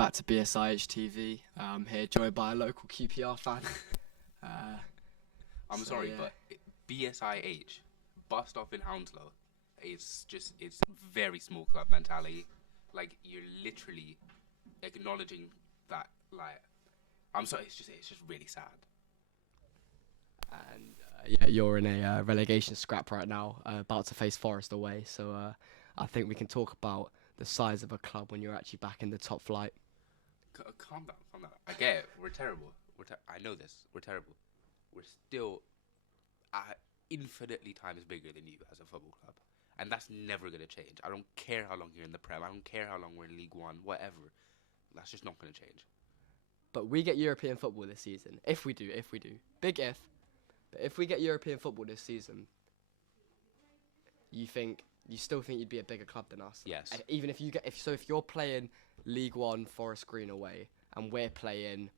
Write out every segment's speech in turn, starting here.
back to BSIHTV. I'm here joined by a local QPR fan. I'm So, sorry, yeah. but BSIH, bust off in Hounslow, it's very small club mentality. Like, you're literally acknowledging that, like, I'm sorry, it's just really sad. And yeah, you're in a relegation scrap right now, about to face Forest away. So I think we can talk about the size of a club when you're actually back in the top flight. Calm down, calm down. I get it, we're terrible. I know this, we're terrible. We're still infinitely times bigger than you as a football club. And that's never going to change. I don't care how long you're in the Prem. I don't care how long we're in League One, whatever. That's just not going to change. But we get European football this season. If we do. Big if. But if we get European football this season, you still think you'd be a bigger club than us? Yes. And even if if you're playing League One Forest Green away, and we're playing,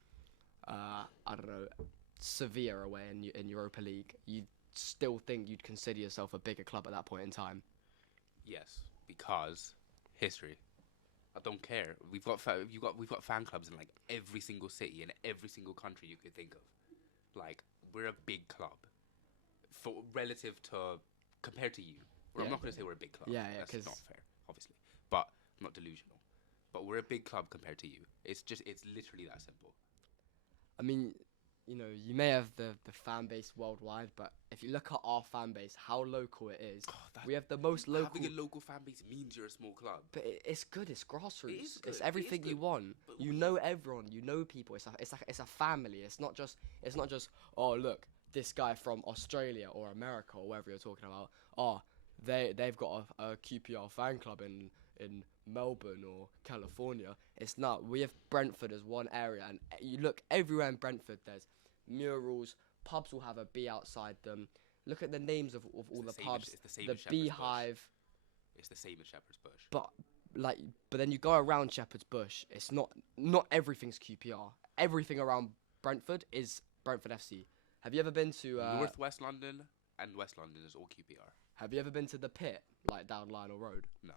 I don't know, Sevilla away in Europa League, you still think you'd consider yourself a bigger club at that point in time? Yes, because history. I don't care. We've got fan clubs in like every single city and every single country you could think of. Like, we're a big club, compared to you. Well, Yeah. I'm not going to say we're a big club. Yeah, That's not fair, obviously. But I'm not delusional. But we're a big club compared to you. It's literally that simple. I mean, you may have the fan base worldwide, but if you look at our fan base, how local it is, we have the most local. Having a local fan base means you're a small club. But it's good. It's grassroots. It is good, It's it everything is you good, want. but You know everyone. You know people. It's a family. It's not just. Oh, look, this guy from Australia or America or wherever you're talking about. Oh, they've got a QPR fan club in Melbourne or California. It's not. We have Brentford as one area, and you look everywhere in Brentford. There's murals. Pubs will have a bee outside them. Look at the names of all the pubs. It's the same The as Shepherd's Bush. Beehive. It's the same as Shepherd's Bush. But then you go around Shepherd's Bush. It's not everything's QPR. Everything around Brentford is Brentford FC. Have you ever been to North West London and West London is all QPR. Have you ever been to the Pit, like down Lionel Road? No.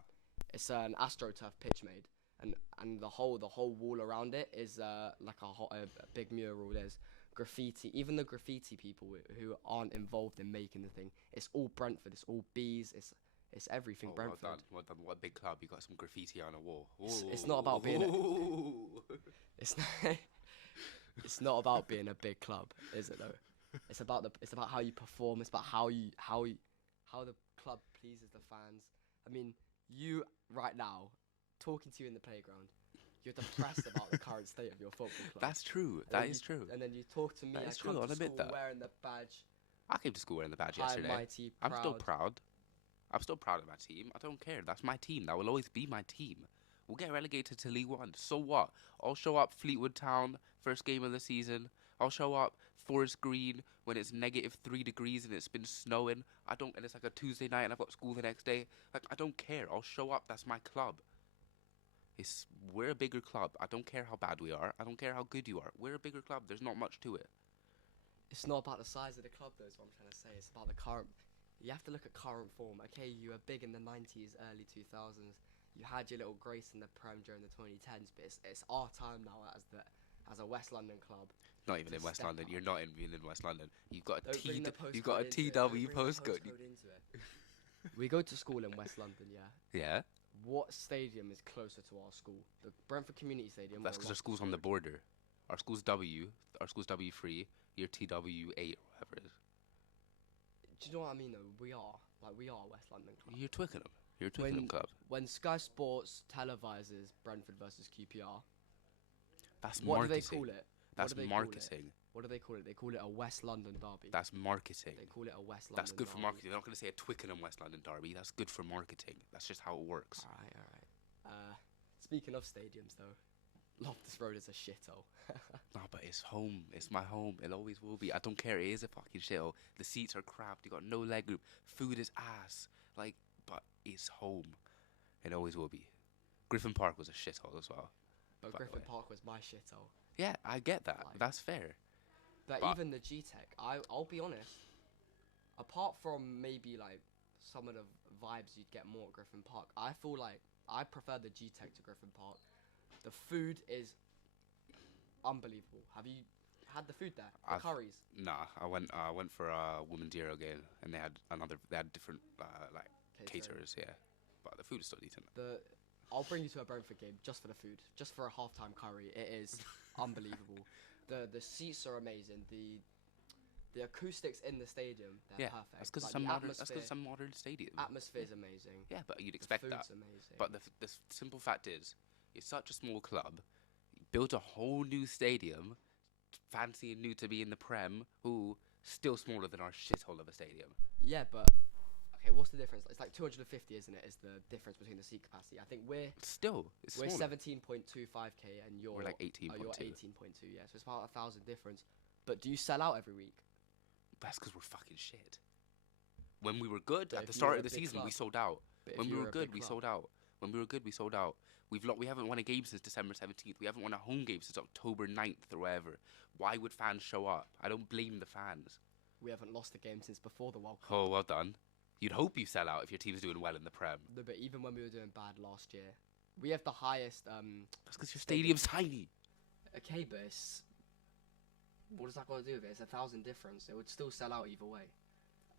It's an AstroTurf pitch made, and the whole wall around it is like a big mural. There's graffiti. Even the graffiti people who aren't involved in making the thing, it's all Brentford. It's all bees. It's everything Brentford. Well done. What a big club. You got some graffiti on a wall. It's not about being it's not, it's not about being a big club, is it though? It's about how you perform. It's about how the club pleases the fans. I mean, you right now, talking to you in the playground, you're depressed about the current state of your football club. That's true. And that is true. And then you talk to me. That I is come true, I'll to admit school that. wearing the badge. I came to school wearing the badge High, yesterday. mighty, proud. I'm still proud. I'm still proud of my team. I don't care. That's my team. That will always be my team. We'll get relegated to League One. So what? I'll show up Fleetwood Town, first game of the season. I'll show up Forest Green when it's -3 degrees and it's been snowing. And it's like a Tuesday night and I've got school the next day. Like, I don't care. I'll show up. That's my club. We're a bigger club. I don't care how bad we are. I don't care how good you are. We're a bigger club. There's not much to it. It's not about the size of the club, though, is what I'm trying to say. It's about the current. You have to look at current form. Okay, you were big in the 90s, early 2000s. You had your little grace in the Prem during the 2010s, but it's our time now as a West London club. Not even in West step London. up. You're not even in West London. You've got a Don't bring the You've got a postcode into it. TW Don't bring the postcode. postcode into it. We go to school in West London, yeah. Yeah. What stadium is closer to our school? The Brentford Community Stadium. That's because our school's on the border. Our school's W3. You're TW8 or whatever it is. Do you know what I mean, though? We are West London club. You're Twickenham. You're a Twickenham club. When Sky Sports televises Brentford versus QPR, That's what marketing. do they call it? That's What do they call it? marketing. What do they call it? They call it a West London derby. That's marketing. They call it a West London That's good for derby. marketing. They're not going to say a Twickenham West London derby. That's good for marketing. That's just how it works. All right. Speaking of stadiums, though, Loftus Road is a shithole. No, but it's home. It's my home. It always will be. I don't care. It is a fucking shithole. The seats are crap. You got no leg group. Food is ass. But it's home. It always will be. Griffin Park was a shithole as well. But Griffin Park was my shithole. Yeah, I get that. Like- That's fair. But even the G-Tech, I'll be honest, apart from maybe like some of the vibes you'd get more at Griffin Park, I feel like I prefer the G-Tech to Griffin Park. The food is unbelievable. Have you had the food there? The I've- curries. Nah, I went for a women's Euro game, and they had different like Catering. caterers, yeah. But the food is still decent. I'll bring you to a Brentford game just for the food, just for a halftime curry. It is unbelievable. The seats are amazing. The acoustics in the stadium, they're perfect. That's because Like, it's a modern stadium. Atmosphere's amazing. Yeah, but you'd expect the that. food's amazing. But the simple fact is, it's such a small club. You built a whole new stadium, fancying new to be in the Prem, who still smaller than our shithole of a stadium. Yeah, but okay, what's the difference? It's like 250, isn't it? Is the difference between the seat capacity? I think we're It's we're smaller. 17.25k and you're We're like 18.2. you're 18.2. Yeah, so it's about 1,000 difference. But do you sell out every week? That's because we're fucking shit. When we were good But at the if start you're of a the big season, we club- sold out. But if When we you're were a good, big we club- sold out. When we were good, we sold out. We haven't won a game since December 17th. We haven't won a home game since October 9th or whatever. Why would fans show up? I don't blame the fans. We haven't lost a game since before the World Cup. Oh, well done. You'd hope you sell out if your team's doing well in the Prem. No, but even when we were doing bad last year, we have the highest. That's because your Stadium. stadium's tiny. Okay, but it's, what does that got to do with it? It's 1,000 difference. It would still sell out either way.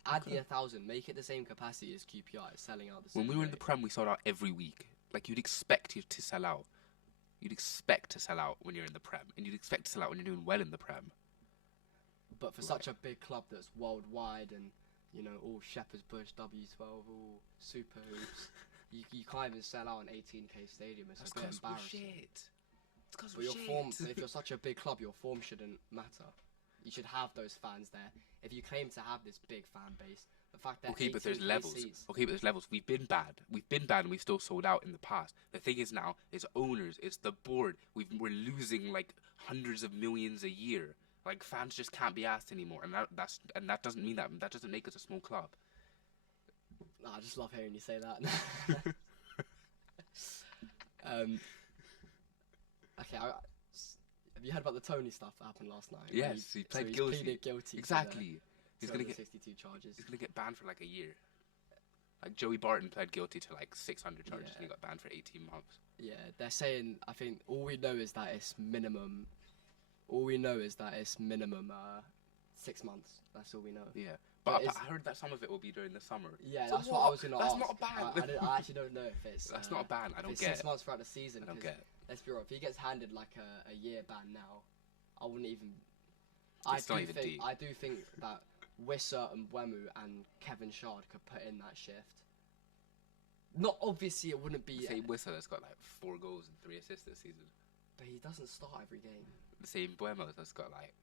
Add the 1,000, make it the same capacity as QPR. It's selling out the same. When we were in way. the Prem, we sold out every week. Like, you'd expect you to sell out. You'd expect to sell out when you're in the Prem. And you'd expect to sell out when you're doing well in the Prem. But for such a big club that's worldwide and, you know, all Shepherd's Bush, W12, all Super Hoops, you can't even sell out an 18k stadium. It's That's a bit because we're embarrassing. shit. It's because But we're your shit. form, but if you're such a big club, your form shouldn't matter. You should have those fans there. If you claim to have this big fan base, the fact that Okay, but there's 18K levels. seats, Okay, but there's levels. We've been bad, and we've still sold out in the past. The thing is now, it's owners, it's the board. We're losing like hundreds of millions a year. Like, fans just can't be asked anymore, and that doesn't mean that doesn't make us a small club. Nah, I just love hearing you say that. Okay, have you heard about the Tony stuff that happened last night? Yes, he pled he's guilty. pleaded guilty. Exactly. He's gonna get 62 charges. he's gonna get banned for like a year. Like Joey Barton pled guilty to like 600 charges, and he Yeah. got banned for 18 months. Yeah, they're saying. I think all we know is that it's minimum. All we know is that it's minimum 6 months. That's all we know. Yeah, But but I heard that some of it will be during the summer. Yeah, So that's what I was gonna That's ask. not a ban. I actually don't know if it's. That's not a ban. I if don't it's get 6 it. months throughout the season. I don't 'cause get it. Let's be real. If he gets handed like a year ban now, I wouldn't even. It's not even deep. I do think that Wissa and Wemu and Kevin Shard could put in that shift. Not obviously, it wouldn't be. The same Whistle that's got like 4 goals and 3 assists this season. But he doesn't start every game. The same Buemos that's got like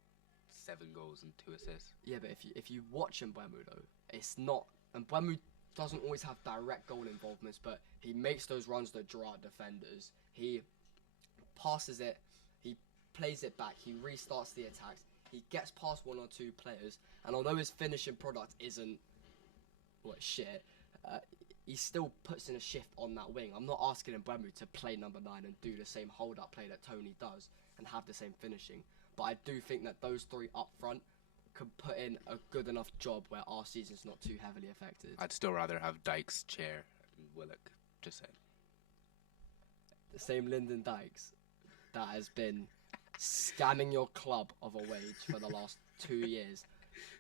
7 goals and 2 assists. Yeah, but if you watch Mbeumo though, it's not. And Mbeumo doesn't always have direct goal involvements, but he makes those runs that draw out defenders. He passes it, he plays it back, he restarts the attacks, he gets past 1 or 2 players, and although his finishing product isn't shit, he still puts in a shift on that wing. I'm not asking Mbeumo to play number 9 and do the same hold-up play that Tony does and have the same finishing, but I do think that those 3 up front could put in a good enough job where our season's not too heavily affected. I'd still rather have Dykes, Chair, and Willock. Just saying. The same Lyndon Dykes that has been scamming your club of a wage for the last 2 years.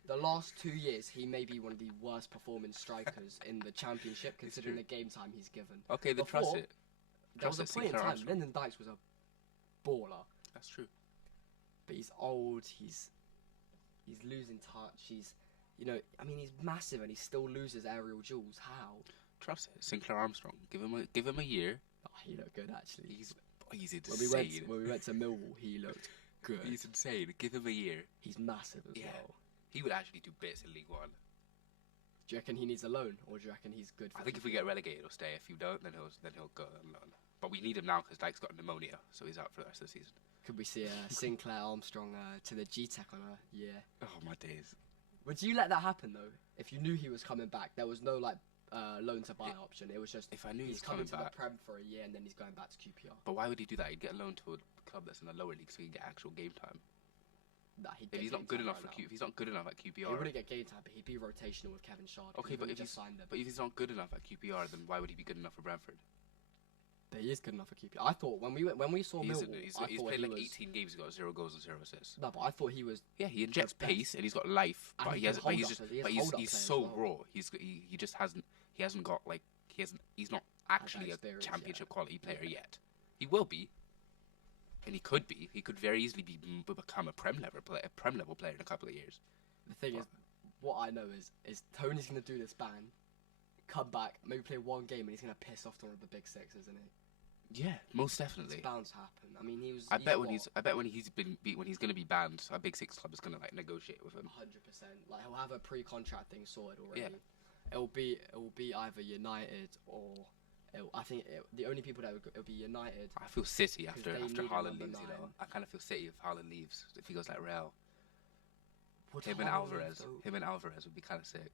The last 2 years, he may be one of the worst performing strikers in the championship, considering the game time he's given. Okay, then trust Before, it. There was a Trust it, point in Sinclair time, Armstrong. Lyndon Dykes was a baller, That's true. but he's old, he's losing touch, he's he's massive and he still loses aerial duels. How? Trust it. Sinclair Armstrong. Give him a year. Oh, he looked good actually. He's When insane. we went to Millwall, he looked good. He's insane. Give him a year. He's massive as Yeah. well. He would actually do bits in League One. Do you reckon he needs a loan, or do you reckon he's good for I think if we get relegated, he'll stay. If you don't, then he'll go on loan. But we need him now because Dyke's got pneumonia, so he's out for the rest of the season. Could we see Sinclair Armstrong to the G-Tech on a year? Oh my days. Would you let that happen, though? If you knew he was coming back, there was no, loan to buy option. It was just, If I knew he's he's coming coming to back, the Prem for a year, and then he's going back to QPR. but why would he do that? He'd get a loan to a club that's in the lower league so he can get actual game time. Nah, he'd If get he's game not good time enough right for now. if he's not good enough at He QPR. wouldn't get game time, but he'd be rotational with Kevin Shard. Okay, but if just signed him. But if he's not good enough at QPR, then why would he be good enough for Brentford? But he is good enough for QPR. I thought when we saw Millwall, He's I thought played he like was 18 games. He's got 0 goals and 0 assists. no, but I thought he was. Yeah, he injects best. pace and he's got life, And but he he can has, but hold he's up just, as- he is but hold-up he's play as so well. raw. He just hasn't got like he's not actually a experience championship yet. quality player Yeah. yet. He will be, and he could be. He could very easily become a Prem level player in a couple of years. The thing is, what I know is Tony's gonna do this ban, come back, maybe play one game, and he's gonna piss off one of the big six, isn't he? Yeah, most It's definitely. bound to happen. I mean, he was. I bet when he's gonna be banned, a big six club is gonna like negotiate with him. 100%. Like he'll have a pre-contract thing sorted already. Yeah. It will be either United or the only people that it'll be United. I feel City 'Cause after they need a Haaland number leaves. You know, 9. I kind of feel City if Haaland leaves. If he goes like Real, Would him and Haaland leave, Alvarez. though? Him and Alvarez would be kind of sick.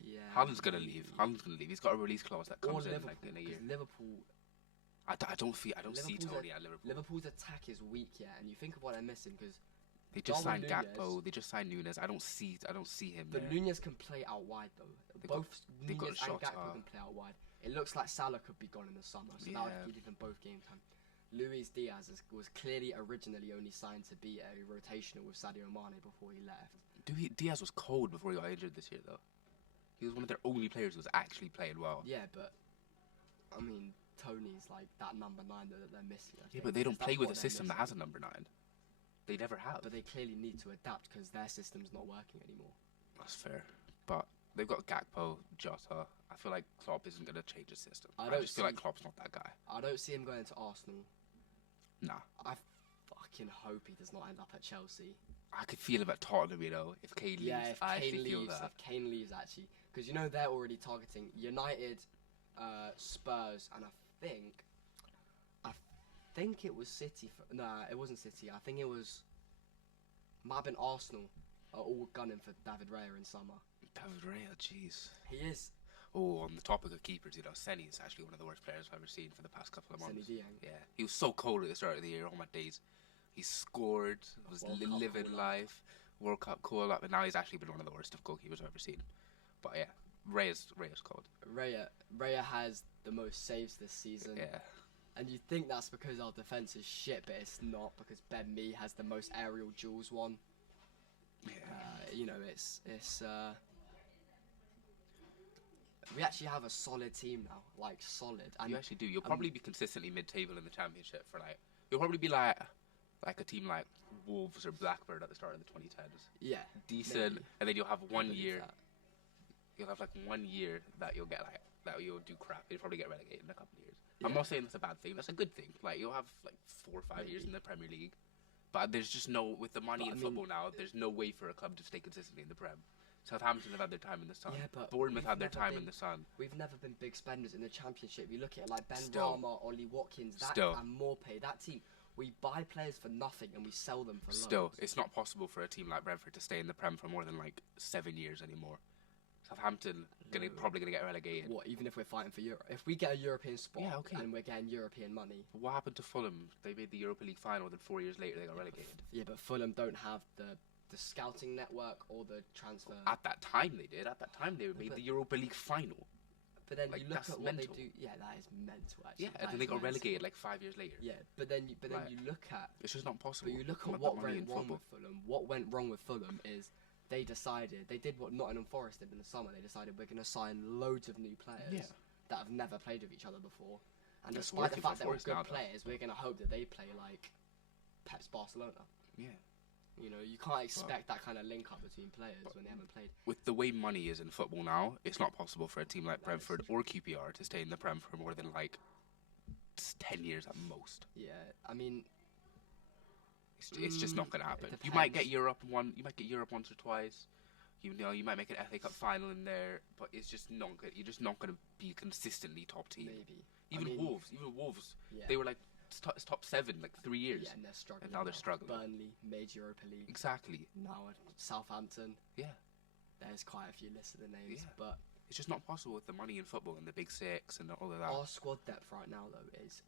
Yeah. Haaland's gonna maybe. leave. Haaland's gonna leave. He's got a release clause that Or comes in Liverpool, like in a 'cause year. Liverpool. I don't see Liverpool's Tony at Liverpool. Liverpool's attack is weak, yeah, and you think of what they're missing because They just signed Darwin Gakpo. Núñez- They just signed Nunes. I don't see him but there. Nunez can play out wide though. They've got- Both they've got Nunez and shots, Gakpo can play out wide. It looks like Salah could be gone in the summer, so that Yeah. would give them both game time. Luis Diaz was clearly originally only signed to be a rotational with Sadio Mane before he left. Diaz was cold before he got injured this year, though. He was one of their only players who was actually playing well. Yeah, but I mean, Tony's like that number 9 that they're missing. I Yeah, think, but they don't because play that's with what a they're system that missing. has a number 9. They never have. But they clearly need to adapt because their system's not working anymore. That's fair. But they've got Gakpo, Jota. I feel like Klopp isn't going to change the system. I I don't just feel like see- Klopp's not that guy. I don't see him going to Arsenal. Nah. I fucking hope he does not end up at Chelsea. I could feel him at Tottenham, you know, if Kane leaves. Yeah, if I Kane actually feel leaves, that. if Kane leaves actually, because you know they're already targeting United, Spurs, and I think it was City. Nah, it wasn't City. I think it was might have been Arsenal. Are all gunning for David Raya in summer. David Raya, jeez. He is. Oh, on the topic of keepers, you know, Senny is actually one of the worst players I've ever seen for the past couple of Senny months. Dieng. Yeah, he was so cold at the start of the year. All my days, he scored. I was World Cup living call-up. life. World Cup call up, and now he's actually been one of the worst of goalkeepers I've ever seen. But yeah, Raya's cold. Raya has the most saves this season. Yeah, And you think that's because our defense is shit, but it's not because Ben Mee has the most aerial duels one. yeah. You know, it's we actually have a solid team now, like solid. And You actually do. You'll probably be consistently mid-table in the championship for like. You'll probably be like a team like Wolves or Blackburn at the start of the 2010s. yeah, Decent, maybe. and then you'll have I one believe year. that. You'll have like 1 year that you'll get like that you'll do crap. You'll probably get relegated in a couple of years. I'm Yeah. not saying that's a bad thing. That's a good thing. Like you'll have like 4 or 5 years in Maybe. the Premier League, but there's just no with the money But, in I football mean- now. There's no way for a club to stay consistently in the Prem. Southampton have had their time in the sun. Yeah, but Bournemouth we've had their never time been- in the sun. We've never been big spenders in the championship. You look at it like Ben Still. Rama, Ollie Watkins, that Still. and Morpay. That team, we buy players for nothing and we sell them for Still, loads. it's not possible for a team like Brentford to stay in the Prem for more than like 7 years anymore. Southampton No. probably gonna get relegated. What? Even if we're fighting for Europe, if we get a European spot Yeah, okay. and we're getting European money, But what happened to Fulham? They made the Europa League final, then 4 years later they got relegated. yeah, but Fulham don't have the scouting network or the transfer. At that time they did. At that time they made But- the Europa League final. But then like, you look that's at what mental. they do. Yeah, that is mental. Actually, Yeah, That and then is they got mental. relegated like 5 years later. Yeah, but then Right. you look at It's just not possible. But you look Not at that what money went in wrong football. with Fulham. What went wrong with Fulham is they did what Nottingham Forest did in the summer. They decided we're going to sign loads of new players Yeah. that have never played with each other before. And It's despite the working fact for they're all Forest good now, though. players, we're going to hope that they play like Pep's Barcelona. Yeah. You know, you can't expect that kind of link up between players when they haven't played. With the way money is in football now, it's not possible for a team like That is Brentford or QPR to stay in the Prem for more than like 10 years at most. Yeah, I mean, It's just not going to it happen. You might get depends. Europe once or twice. You know, you might make an FA Cup final in there, but it's just not good. You're just not going to be consistently top team. maybe. Even I mean, Wolves, Yeah. they were like top 7 like 3 years. Yeah, and they're struggling. And now they're struggling. Burnley made Europa League. Exactly. Now Southampton. Yeah. There's quite a few listed in names, Yeah. but It's just not possible with the money in football and the big six and all of that. our squad depth right now though is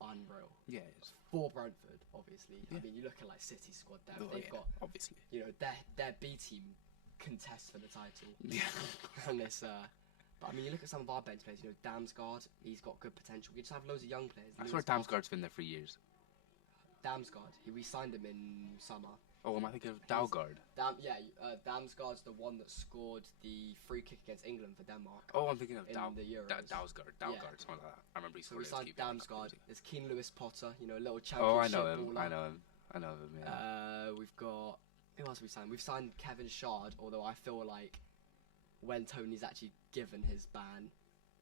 unreal. Yeah, it's, For Brentford, obviously. Yeah. I mean, you look at like City squad depth. oh, They've yeah, got, obviously. you know, their B team contests for the title, Yeah. and it's But I mean, you look at some of our bench players. You know, Damsgaard, he's got good potential. We just have loads of young players. I swear Damsgaard's been there for years. Damsgaard, we signed him in summer. Oh, am I thinking of Dalgard? Damsgaard's the one that scored the free kick against England for Denmark. Oh, I'm thinking of in the Euros. Dalsgard, something like that. I remember he So we scored signed Damsgaard. There's Keen Lewis Potter, you know, a little Oh, I championship know him. baller. I know him. Yeah. We've got, who else have we signed? We've signed Kevin Shard, although I feel like when Tony's actually given his ban,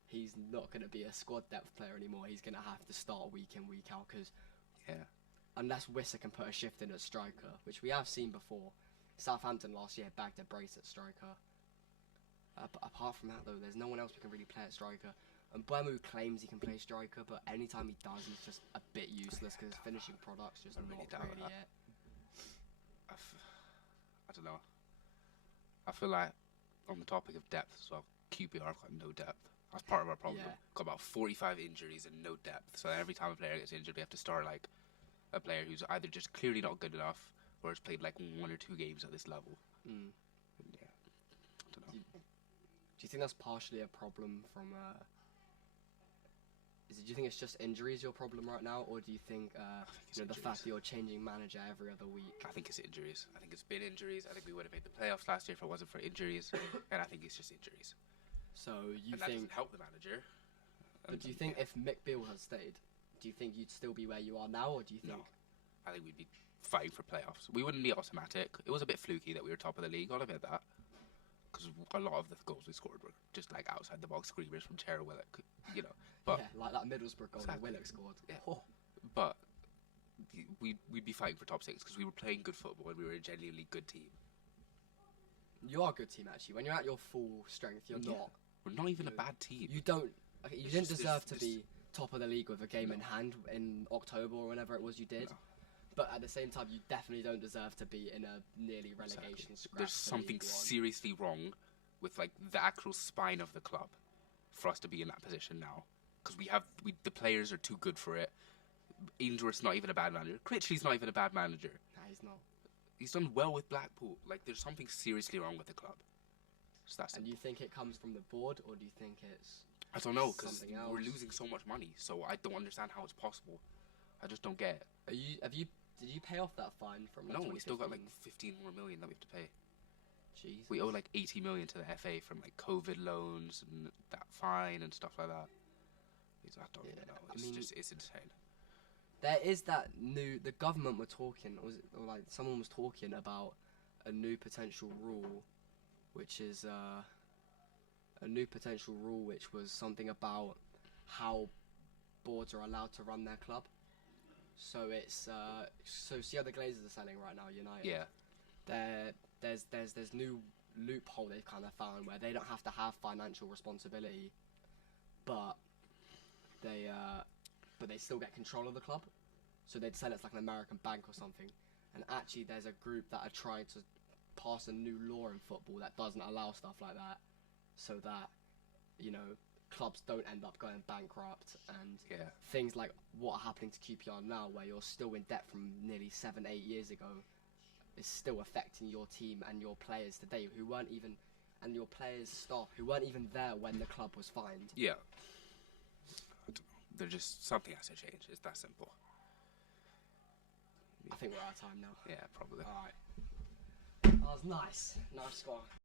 he's not going to be a squad depth player anymore. He's going to have to start week in, week out, because unless Wisser can put a shift in at striker, which we have seen before. Southampton last year bagged a brace at striker. But apart from that, though, there's no one else who can really play at striker. And Buemu claims he can play striker, but anytime he does, he's just a bit useless because his finishing product's just not really it. I don't know. I feel like, on the topic of depth as well, QPR have got no depth. That's part of our problem. Yeah. Got about 45 injuries and no depth. So every time a player gets injured, we have to start like a player who's either just clearly not good enough or has played like 1 or 2 games at this level. Mm. Yeah, I don't know. Do you think that's partially a problem from? Do you think it's just injuries your problem right now, or do you think the fact that you're changing manager every other week? I think it's injuries. I think it's been injuries. I think we would have made the playoffs last year if it wasn't for injuries, and I think it's just injuries. So you and that doesn't help the manager. But do you think if Mick Beale had stayed, do you think you'd still be where you are now, or do you think? No, I think we'd be fighting for playoffs. We wouldn't be automatic. It was a bit fluky that we were top of the league. I'll admit that. Because a lot of the goals we scored were just like outside the box screamers from Chera Willock, you know. But yeah, like that Middlesbrough goal that Willock scored. Yeah. Oh. But we'd be fighting for top 6 because we were playing good football and we were a genuinely good team. You are a good team actually. When you're at your full strength, you're not. We're not even a bad team. You don't. Okay, you didn't deserve to be top of the league with a game in hand in October or whenever it was you did. No. But at the same time, you definitely don't deserve to be in a nearly relegation scrap. There's something seriously wrong with like the actual spine of the club for us to be in that position now. Because the players are too good for it. Ainsworth's not even a bad manager. Critchley's not even a bad manager. Nah, he's not. He's done well with Blackpool. Like, there's something seriously wrong with the club. And do you think it comes from the board, or do you think it's? I don't know, because we're losing so much money. So I don't understand how it's possible. I just don't get it. Did you pay off that fine from? No, we still got like 15 more million that we have to pay. Jesus. We owe like 80 million to the FA from like COVID loans and that fine and stuff like that. I don't even know. It's insane. There is that the government were talking, someone was talking about a new potential rule, which is which was something about how boards are allowed to run their club. So it's see how the Glazers are selling right now, United. Yeah. There's new loophole they've kind of found where they don't have to have financial responsibility, but they still get control of the club. So they'd sell it's like an American bank or something. And actually, there's a group that are trying to pass a new law in football that doesn't allow stuff like that, so that clubs don't end up going bankrupt and things like what are happening to QPR now, where you're still in debt from nearly 7-8 years ago, is still affecting your team and your players today and your players' staff who weren't even there when the club was fined. Yeah. There's just something has to change. It's that simple. I think we're out of time now. Yeah, probably. Alright. That was nice. Nice score.